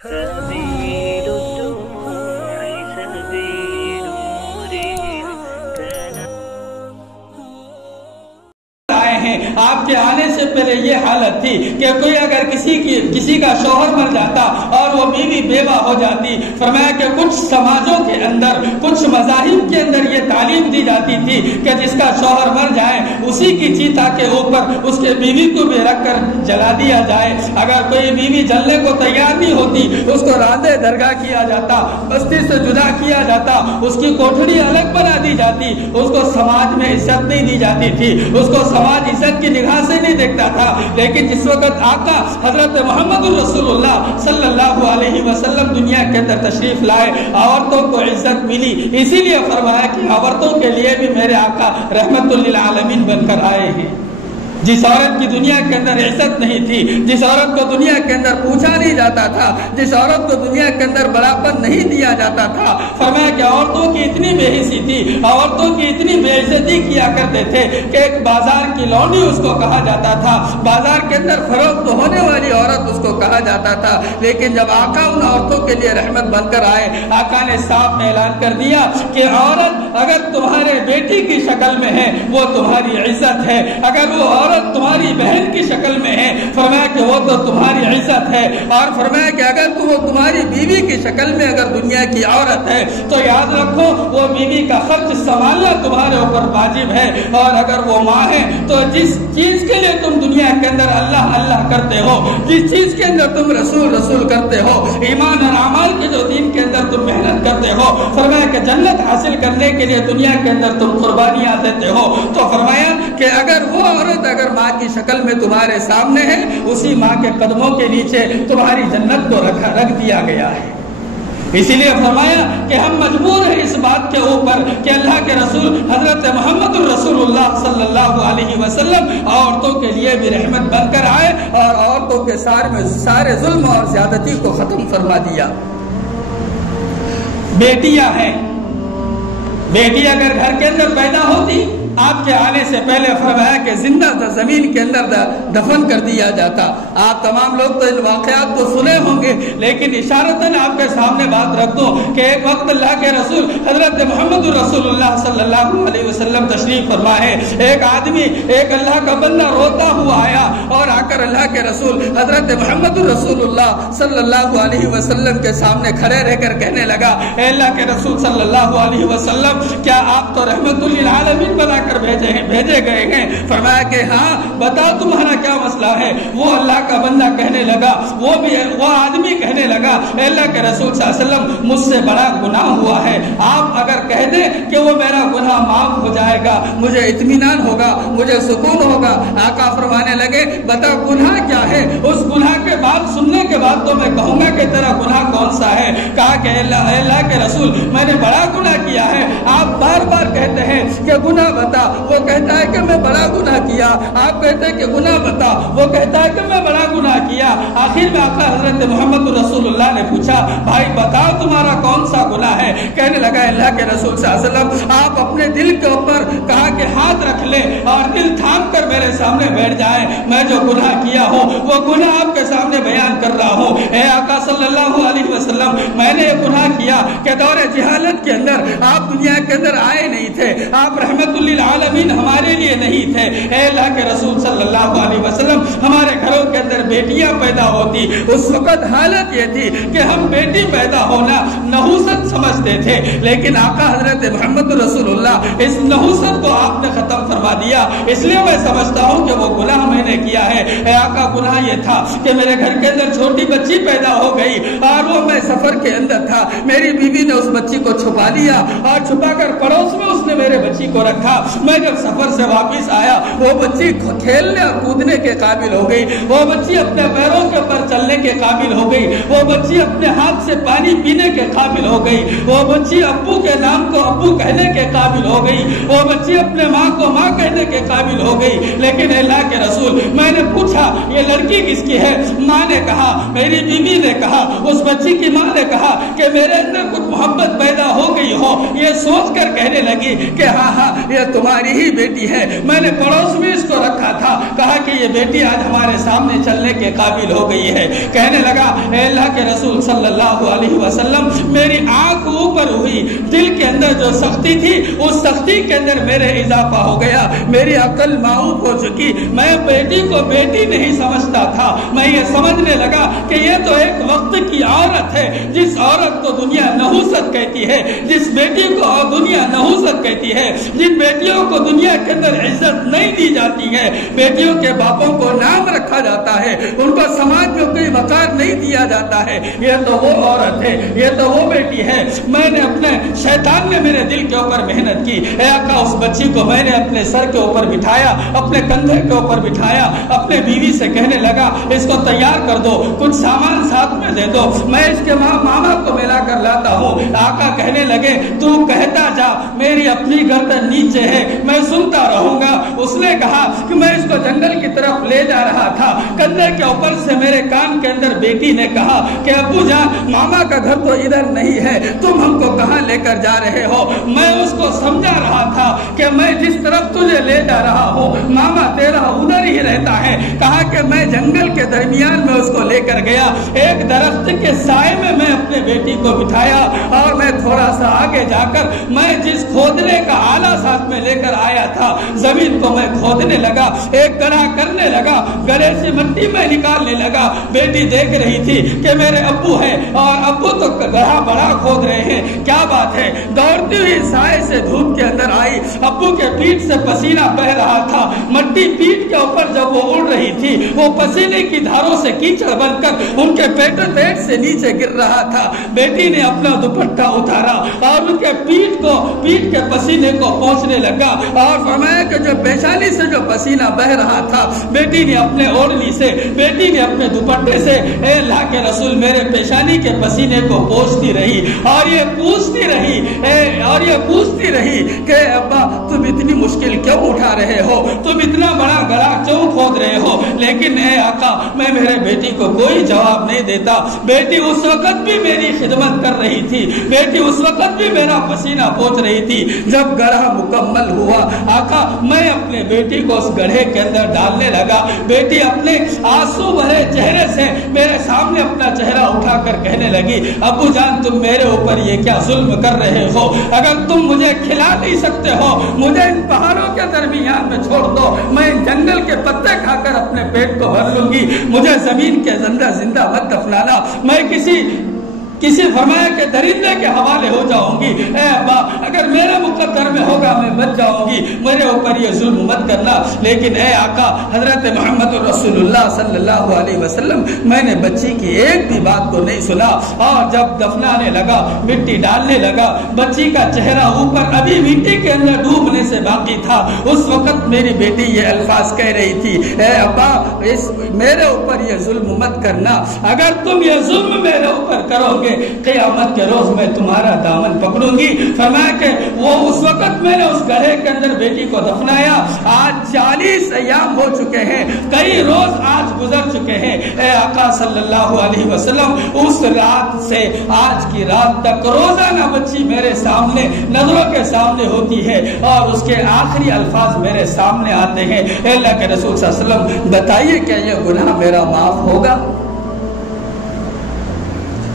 سبيل الدموع سبيل مريح آپ کے آنے سے پہلے یہ حالت تھی کہ کوئی اگر کسی کا شوہر مر جاتا اور وہ بیوی بیوہ ہو جاتی، فرمایا کہ کچھ سماجوں کے اندر، کچھ مذاہب کے اندر یہ تعلیم دی جاتی تھی کہ جس کا شوہر مر جائے اسی کی چیتا کے اوپر اس کے بیوی کو بھی رکھ کر جلا دیا جائے۔ اگر کوئی بیوی جلنے کو تیار نہیں ہوتی اس کو راندے درگاہ کیا جاتا، بستی سے جدا کیا جاتا، اس کی کوٹھڑی الگ بنا دی جاتی، اس کو سماج میں عزت نہیں دی جاتی تھی، اس کو سماج عزت کی نگاہ سے نہیں دیکھتا تھا۔ لیکن جس وقت آقا حضرت محمد رسول اللہ صلی اللہ علیہ وسلم دنیا کے اندر تشریف لائے، عورتوں کو عزت ملی، اسی لیے فرمایا کہ عورتوں کے لیے بھی میرے آقا رحمت للعالمین بن کر آئے ہیں۔ جس عورت کی دنیا کے اندر عزت نہیں تھی، جس عورت کو دنیا کے اندر پوچھا نہیں جاتا تھا، جس عورت کو دنیا کے اندر برابر نہیں دیا جاتا تھا، فرمایا کہ عورتوں کی اتنی بے حسی تھی، عورتوں کی اتنی بے عزتی کیا کرتے تھے کہ ایک بازار کی لونڈی اس کو کہا جاتا تھا، بازار کے اندر فروخت ہونے والی عورت اس کو کہا جاتا تھا۔ لیکن جب آقا ان عورتوں کے لیے رحمت بن کر آئے، آقا نے صاف اعلان کر دیا کہ عورت اگر تمہارے بیٹی کی شکل میں ہے وہ تمہاری عزت ہے، اگر وہ عورت تمہاری بہن کی شکل میں ہے فرمایا کہ وہ تو تمہاری عزت ہے، اور فرمایا کہ اگر وہ تمہاری بیوی کی شکل میں اگر دنیا کی عورت ہے تو یاد رکھو وہ بیوی کا خرچ سنبھالنا تمہارے اوپر واجب ہے، اور اگر وہ ماں ہے تو جس چیز کے لیے تم دنیا کے اندر اللہ اللہ کرتے ہو، جس چیز کے اندر تم رسول رسول کرتے ہو، ایمان اور اعمال کے جو دین کے اندر تم محنت کرتے ہو، فرمایا کہ جنت حاصل کرنے کے لیے دنیا کے اندر تم قربانیاں دیتے ہو، تو فرمایا کہ اگر وہ عورت اگر ماں کی شکل میں تمہارے سامنے ہے اسی ماں کے قدموں کے نیچے تمہاری جنت کو رکھ دیا گیا ہے۔ اسی لیے فرمایا کہ ہم مجبور ہیں اس بات کے اوپر کہ اللہ کے رسول حضرت محمد رسول اللہ صلی اللہ علیہ وسلم عورتوں کے لیے بھی رحمت بن کر آئے اور عورتوں کے سارے ظلم اور زیادتی کو ختم فرما دیا۔ بیٹیاں ہیں، بیٹی اگر گھر کے اندر پیدا ہوتی آپ کے آنے سے پہلے فرمایا کہ زندہ زمین کے اندر دفن کر دیا جاتا۔ آپ تمام لوگ تو ان واقعات کو سنے ہوں گے، لیکن اشارتاً آپ کے سامنے بات رکھ دوں کہ ایک وقت اللہ کے رسول حضرت محمد رسول اللہ صلی اللہ علیہ وسلم تشریف فرما ہے، ایک آدمی ایک اللہ کا بندہ روتا ہوا آیا اور آ کر اللہ کے رسول حضرت محمد رسول اللہ صلی اللہ علیہ وسلم کے سامنے کھڑے رہ کر کہنے لگا، اے اللہ کے رسول صلی اللہ علیہ وسلم کیا آپ تو رحمت للعالمین بنا کر بھیجے گئے ہیں؟ فرمایا کہ ہاں، بتاؤ تمہارا کیا مسئلہ ہے؟ وہ اللہ کا بندہ کہنے لگا، وہ آدمی کہنے لگا، اے اللہ کے رسول صلی اللہ علیہ وسلم مجھ سے بڑا گناہ ہوا ہے، آپ اگر کہہ دیں کہ وہ میرا گناہ معاف ہو جائے گا مجھے اطمینان ہوگا، مجھے سکون ہوگا۔ آقا فرمانے لگے، بتا گناہ کیا ہے؟ اس گناہ کے بعد سننے کے بعد تو میں کہوں گا کہ تیرا گناہ کون سا ہے؟ کہا کہ اللہ کے رسول میں نے بڑا گناہ کیا ہے۔ آپ بار بار کہتے ہیں کہ گناہ بتا، وہ کہتا ہے کہ میں بڑا گناہ کیا، آپ کہتے ہیں کہ گناہ بتا، وہ کہتا ہے کہ میں بڑا گناہ کیا۔ آخر میں آقا حضرت محمد رسول اللہ نے پوچھا، بھائی بتاؤ تمہارا کون سا گناہ ہے؟ کہنے لگا، اللہ کے رسول صلی اللہ علیہ وسلم آپ اپنے دل کے اوپر کہا کہ ہاتھ رکھ لے اور دل تھام کر میرے سامنے بیٹھ جائے، میں جو گناہ کیا ہوں وہ گناہ آپ کے سامنے بیان کر رہا ہوں۔ اے آقا صلی اللہ علیہ وسلم میں نے یہ گناہ کیا کہ دور جہالت کے اندر آپ دنیا کے اندر آئے نہیں تھے، آپ رحمت للعالمین ہمارے لیے نہیں تھے۔ اے اللہ کے رسول صلی اللہ علیہ وسلم ہمارے گھروں کے اندر بیٹیاں پیدا ہوتی، اس وقت حالت یہ تھی کہ ہم بیٹی پیدا ہونا نحوست سمجھتے تھے، لیکن آقا حضرت محمد رسول اللہ اس نحوست کو آپ نے ختم فرما دیا۔ اس لیے میں سمجھتا ہوں کہ وہ گناہ میں نے کیا ہے۔ اے آقا گناہ یہ تھا کہ میرے گھر کے اندر چھوٹی بچی پیدا ہو گئی اور وہ میں سفر کے اندر تھا، میری بیوی نے اس بچی کو چھپا لیا اور چھپا کر پڑوس میں اس نے میرے بچی کو رکھا۔ میں جب سفر سے واپس آیا وہ بچی کھیلنے اور کودنے کے قابل ہو گئی، وہ بچی اپنے پیروں کے اوپر چلنے کے قابل ہو گئی، وہ بچی اپنے ہاتھ سے پانی پینے کے قابل ہو گئی، وہ بچی ابو کے نام کو ابو کہنے کے قابل ہو گئی، وہ بچی اپنے ماں کو ماں کہنے کے قابل ہو گئی۔ لیکن اللہ کے رسول میں نے پوچھا یہ لڑکی کس کی ہے؟ ماں نے کہا، میری بیوی نے کہا، اس بچی کی ماں نے کہا کہ میرے اندر کچھ محبت پیدا ہو گئی ہو، یہ سوچ کر کہنے لگی کہ ہاں یہ تمہاری ہی بیٹی ہے، میں نے پڑوس میں اس کو رکھا تھا، کہا کہ یہ بیٹی آج ہمارے سامنے چلنے کے قابل ہو گئی ہے۔ کہنے لگا اے اللہ کے رسول صلی اللہ علیہ وسلم، میری آنکھ اوپر ہوئی، دل کے اندر جو سختی تھی اس سختی کے اندر میرے اضافہ ہو گیا، میری عقل معوف ہو چکی، میں بیٹی کو بیٹی نہیں سمجھتا تھا، میں یہ سمجھنے لگا کہ یہ تو ایک وقت کی عورت ہے، جس عورت کو دنیا نحوست کہتی ہے، جس بیٹی کو دنیا نحوست کہتی ہے، جن بیٹیوں کو دنیا کے اندر عزت نہیں دی جاتی ہے، بیٹیوں کے باپوں کو نام رکھا جاتا ہے، ان کو سماج میں کوئی وقار نہیں دیا جاتا ہے، یہ تو وہ عورت ہے، یہ تو وہ بیٹی ہے۔ میں نے اپنے شیطان نے میرے دل کے اوپر محنت کی، اے آقا اس بچی کو میں نے اپنے سر کے اوپر بٹھایا، اپنے کندھے کے اوپر بٹھایا، اپنے بیوی سے کہنے لگا اس کو تیار کر دو، کچھ سامان ساتھ میں دے دو، میں اس کے ماما کو ملا کر لاتا ہوں۔ آقا کہنے لگے تو کہتا جا، میری اپنی گردن نیچے ہے، میں سنتا رہوں گا۔ اس نے کہا کہ میں اس کو جنگل کی طرف لے جا رہا تھا، کندھے کے اوپر سے میرے کان کے اندر بیٹی نے کہا کہ ابو جان ماما کا گھر تو ادھر نہیں ہے، تم ہم کو کہاں لے کر جا رہے ہو؟ میں اس کو سمجھا رہا تھا کہ میں جس طرف تجھے لے جا رہا ہوں ماما تیرا ادھر ہی رہتا ہے۔ کہا کہ میں جنگل کے درمیان میں اس کو لے کر گیا، ایک درخت کے سائے میں اپنے بیٹی کو بٹھایا اور میں تھوڑا سا آگے جا کر میں جس کھودنے کا آلہ ساتھ میں لے کر آیا تھا زمین کو میں کھودنے لگا، ایک گڑھا کرنے لگا، گڑھے سے مٹی میں نکالنے لگا۔ بیٹی دیکھ رہی تھی کہ میرے ابو ہے اور ابو تو گڑھا بڑا کھود رہے ہیں، کیا بات ہے؟ دوڑتی ہوئی سائے سے دھوپ کے اندر آئی، ابو کے پیٹ سے پسینہ بہ رہا تھا، مٹی پیٹ کے اوپر جب وہ اڑ رہی تھی وہ پسینے کی دھاروں سے کیچڑ بن کر ان کے پیٹ سے نیچے گر رہا تھا۔ بیٹی نے اپنا دوپٹہ اتارا اور ان کے پیٹ کے پسینے کو پہنچنے لگا اور فرمایا کہ جو پیشانی سے جو پسینہ بہ رہا تھا بیٹی نے اپنے اوڑھنی سے، بیٹی نے اپنے دوپٹے سے اے اللہ کے رسول میرے پیشانی کے پسینے کو پوچھتی رہی اور یہ پوچھتی رہی کہ ابا تم اتنی مشکل کیوں اٹھا رہے ہو، تم اتنا بڑا گڑھا کیوں کھود رہے ہو؟ لیکن اے آقا میں میرے بیٹی کو کوئی جواب نہیں دیتا۔ بیٹی اس وقت بھی میری خدمت کر رہی تھی، بیٹی اس وقت بھی میرا پسینہ پوچھ رہی تھی۔ جب گڑھا مکمل ہوا آقا میں اپنے بیٹی کو اس گڑھے کے اندر ڈالنے لگا، بیٹی اپنے آنسو بھرے چہرے سے میرے سامنے اپنا چہرہ اٹھا کر کہنے لگی ابو جان تم میرے اوپر یہ کیا ظلم کر رہے ہو؟ اگر تم مجھے کھلا نہیں سکتے ہو مجھے ان پہاڑوں کے درمیان میں چھوڑ دو، میں جنگل کے پتے کھا کر اپنے پیٹ کو بھر لوں گی، مجھے زمین کے زندہ مت دفنانا، میں کسی فرمایا کہ درندے کے حوالے ہو جاؤں گی۔ اے ابا اگر میرے مقدر میں ہوگا میں بچ جاؤں گی، میرے اوپر یہ ظلم مت کرنا۔ لیکن اے آقا حضرت محمد رسول اللہ صلی اللہ علیہ وسلم میں نے بچی کی ایک بھی بات کو نہیں سنا اور جب دفنانے لگا مٹی ڈالنے لگا بچی کا چہرہ اوپر ابھی مٹی کے اندر ڈوبنے سے باقی تھا، اس وقت میری بیٹی یہ الفاظ کہہ رہی تھی اے ابا میرے اوپر یہ ظلم مت کرنا، اگر تم یہ ظلم میرے اوپر کرو گے قیامت کے روز میں تمہارا دامن پکڑوں گی۔ فرمایا کہ وہ اس وقت میں نے اس گڑھے کے اندر بیٹی کو دفنایا، آج 40 ایام ہو چکے ہیں، کئی روز آج گزر چکے ہیں۔ اے آقا صلی اللہ علیہ وسلم اس رات سے آج کی رات تک روزانہ بچی میرے سامنے نظروں کے سامنے ہوتی ہے اور اس کے آخری الفاظ میرے سامنے آتے ہیں اے اللہ کے رسول صلی اللہ علیہ وسلم بتائیے کیا یہ گناہ میرا معاف ہوگا؟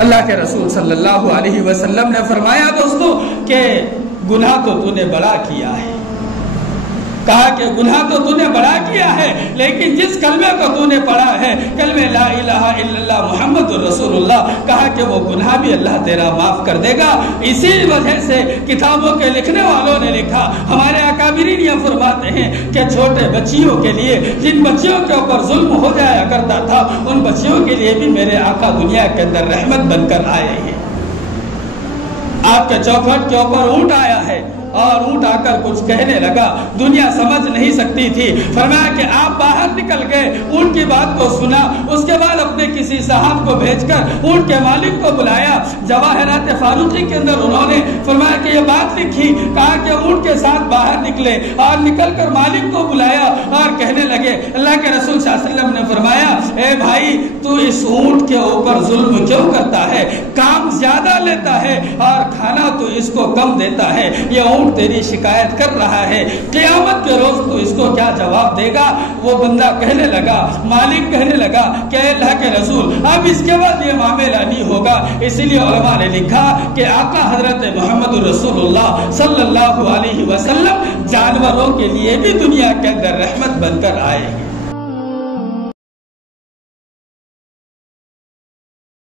اللہ کے رسول صلی اللہ علیہ وسلم نے فرمایا دوستو کہ گناہ تو تو نے بڑا کیا ہے، کہا کہ گناہ تو تو نے بڑا کیا ہے لیکن جس کلمے کو تو نے پڑھا ہے کلمہ لا الہ الا اللہ محمد رسول اللہ، کہا کہ وہ گناہ بھی اللہ تیرا معاف کر دے گا۔ اسی وجہ سے کتابوں کے لکھنے والوں نے لکھا، ہمارے اکابرین یہ فرماتے ہیں کہ چھوٹے بچیوں کے لیے جن بچیوں کے اوپر ظلم ہو جایا کرتا تھا ان بچیوں کے لیے بھی میرے آقا دنیا کے اندر رحمت بن کر آئے ہیں۔ آپ کے چوکھٹ کے اوپر اونٹ آیا ہے، اور اونٹ آ کر کچھ کہنے لگا. دنیا سمجھ نہیں سکتی تھی. فرمایا کہ آپ باہر نکل گئے, اونٹ کی بات کو سنا, اس کے بعد اپنے کسی صاحب کو بھیج کر اونٹ کے مالک کو بلایا. جواہرات فاروقی کے اندر انہوں نے فرمایا کہ یہ بات لکھی, کہا کہ اونٹ کے ساتھ باہر نکلے اور نکل کر مالک کو بلایا اور کہنے لگے. اللہ کے رسول صلی اللہ علیہ وسلم نے فرمایا, اے بھائی تو اس اونٹ کے اوپر ظلم کیوں کرتا ہے؟ کام زیادہ لیتا ہے اور کھانا تو اس کو کم دیتا ہے. یہ اونٹ تیری شکایت کر رہا ہے, قیامت کے روز تو اس کو کیا جواب دے گا؟ وہ بندہ کہنے لگا, مالک کہنے لگا کہ اللہ کے رسول اب اس کے بعد یہ معاملہ نہیں ہوگا. اسی لیے علماء نے لکھا کہ آقا حضرت محمد رسول اللہ صلی اللہ علیہ وسلم جانوروں کے لیے بھی دنیا کے اندر رحمت بن کر آئے.